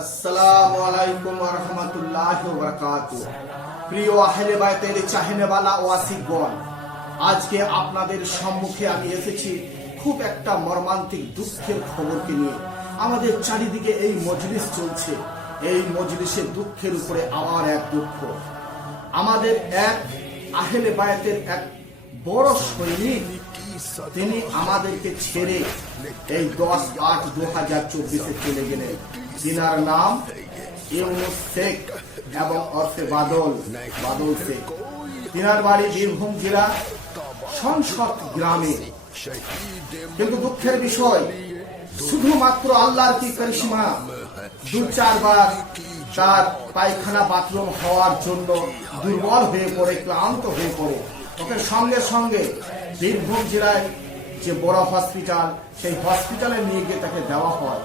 আসসালামু আলাইকুম রহমতুল্লাহ বরকাত প্রিয় আহলে বায়তের চাহেনেওয়ালা আজকে আপনাদের সম্মুখে আমি এসেছি খুব একটা মর্মান্তিক দুঃখের খবরকে নিয়ে। আমাদের চারিদিকে এই মজলিস চলছে। এই মজলিসের দুঃখের উপরে আমার এক দুঃখ। আমাদের এক আহলে বায়তের এক বড় সৈনিক তিনি আমাদেরকে ছেড়ে এই দশ আট দু হাজার চব্বিশে চলে গেলেন। তিনার নাম ইউনুস শেখ এবং অর্থে বাদল বাদল শেখ। তিনার বাড়ি বীরভূম জেলা সংসদ গ্রামে। কিন্তু দুঃখের বিষয়, শুধুমাত্র আল্লাহর কি করিশ্মা? দু চারবার তার পায়খানা বাথরুম হওয়ার জন্য দুর্বল হয়ে পড়ে, ক্লান্ত হয়ে পড়ে। ওকে সঙ্গে সঙ্গে বীরভূম জেলায় যে বড় হসপিটাল, সেই হসপিটালে নিয়ে গিয়ে তাকে দেওয়া হয়।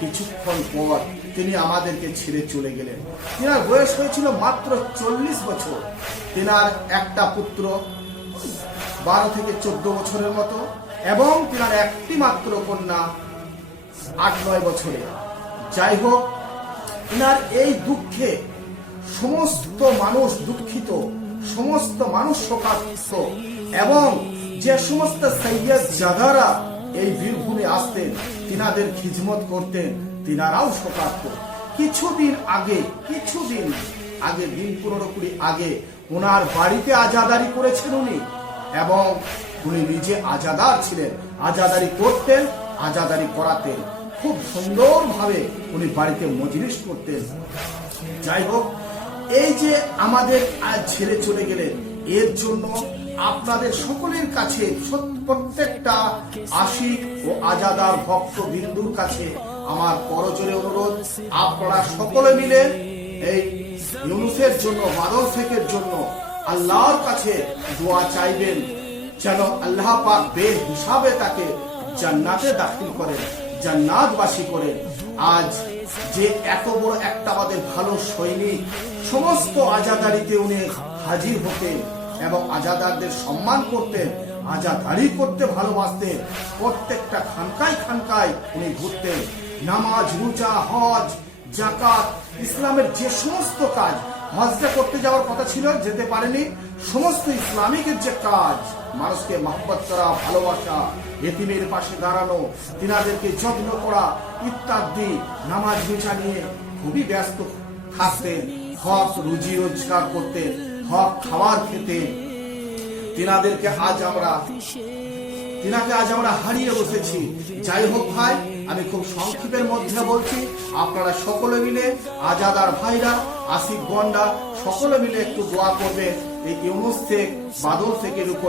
কিছুক্ষণ পর তিনি আমাদেরকে ছেড়ে চলে গেলেন। তিনার বয়স হয়েছিল মাত্র চল্লিশ বছর। তিনার একটা পুত্র বারো থেকে চোদ্দ বছরের মতো এবং তিনার একটি মাত্র কন্যা আট নয় বছরে যাই হোক, তিনার এই দুঃখে সমস্ত মানুষ দুঃখিত। সমস্ত মানুষ শোকাক্ত এবং যে সমস্ত সৈয়দ জাদারা এই বীরভূমে আসতেন, তিনাদের খিজমত করতেন, তিনারাও শোকাক্ত কিছুদিন আগে কিছুদিন আগে, দিন পনেরো কুড়ি আগে, ওনার বাড়িতে আজাদারি করেছেন উনি। এবং উনি নিজে আজাদার ছিলেন। আজাদারি করতেন, আজাদারি করাতেন। খুব সুন্দরভাবে উনি বাড়িতে মজলিস করতেন। যাই হোক এই যে আমাদের আজ ছেড়ে চলে গেলেন, এর জন্য আপনাদের সকলের কাছে প্রত্যেকটা আশিক ও আজাদার ভক্ত বিন্দুর কাছে আমার করজোরে অনুরোধ। আপনারা সকলে মিলে এই ইউনুসের জন্য, বাদল শেখের জন্য আল্লাহর কাছে দোয়া চাইবেন, যেন আল্লাহ পাক বে হিসাবে তাকে জান্নাতে দাখিল করেন, জান্নাতবাসী করেন। আজ যে এত বড় একটা আমাদের ভালো সৈনিক, সমস্ত আজাদারিতে উনি হাজির হতেন এবং আজাদারদের সম্মান করতেন, আজাদারি করতে ভালোবাসতেন। প্রত্যেকটা খানকায় খানকায় উনি ঘুরতেন। নামাজ, রোজা, হজ জাকাত ইসলামের যে সমস্ত কাজ হজটা করতে যাওয়ার কথা ছিল, যেতে পারেনি, সমস্ত ইসলামিকের যে কাজ, মানুষকে মহব্বত করা, ভালোবাসা, এতিমের পাশে দাঁড়ানো তিনাদেরকে যত্ন করা, ইত্যাদি, নামাজ রোজা নিয়ে খুবই ব্যস্ত থাকতেন হক, রুজি রোজগার করতেন হক খাবার খেতেন তিনাদেরকে আজ আমরা তিনাকে আজ আমরা হারিয়ে বসেছি। যাই হোক ভাই, আমি খুব সংক্ষেপের মধ্যে বলছি, আপনারা সকলে মিলে, আজাদ আর ভাইরা আসিফ গন্ডা সকলে মিলে একটু দোয়া করবে। এই ইউনুস শেখ, বাদল শেখের উপরে